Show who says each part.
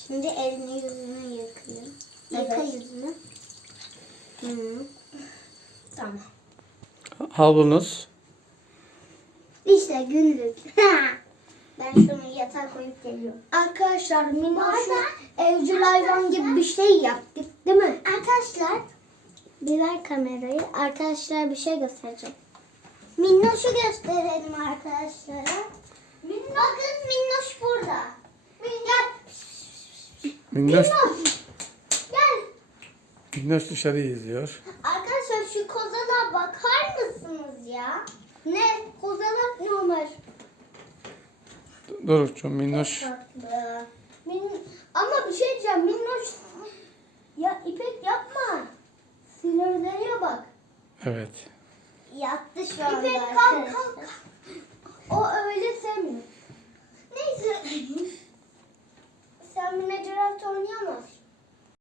Speaker 1: Şimdi elini yüzünü yıkayayım. Yıka yüzünü. Tamam.
Speaker 2: Havlunuz.
Speaker 1: İşte günlük. Ben şunu yatağa koyup geliyorum. Arkadaşlar minnoşu evcil hayvan gibi bir şey yaptık değil mi? Arkadaşlar bir ver kamerayı. Arkadaşlar bir şey göstereceğim. Minnoşu gösterelim arkadaşlara. Bakın Minnoş burada. Gel.
Speaker 2: Minnoş,
Speaker 1: Gel.
Speaker 2: Minnoş dışarıyı izliyor.
Speaker 1: Arkadaşlar şu kozala bakar mısınız ya? Ne? Kozalak normal.
Speaker 2: Dorukçum Minnoş.
Speaker 1: Tatlı. Ama bir şey diyeceğim. Minnoş. Ya İpek yapma. Sinirleniyor bak.
Speaker 2: Evet.
Speaker 1: Yattı şu anda. İpek kalk kalk. O öyle sevmiyor. Neyse. Sen minecraft oynayamazsın.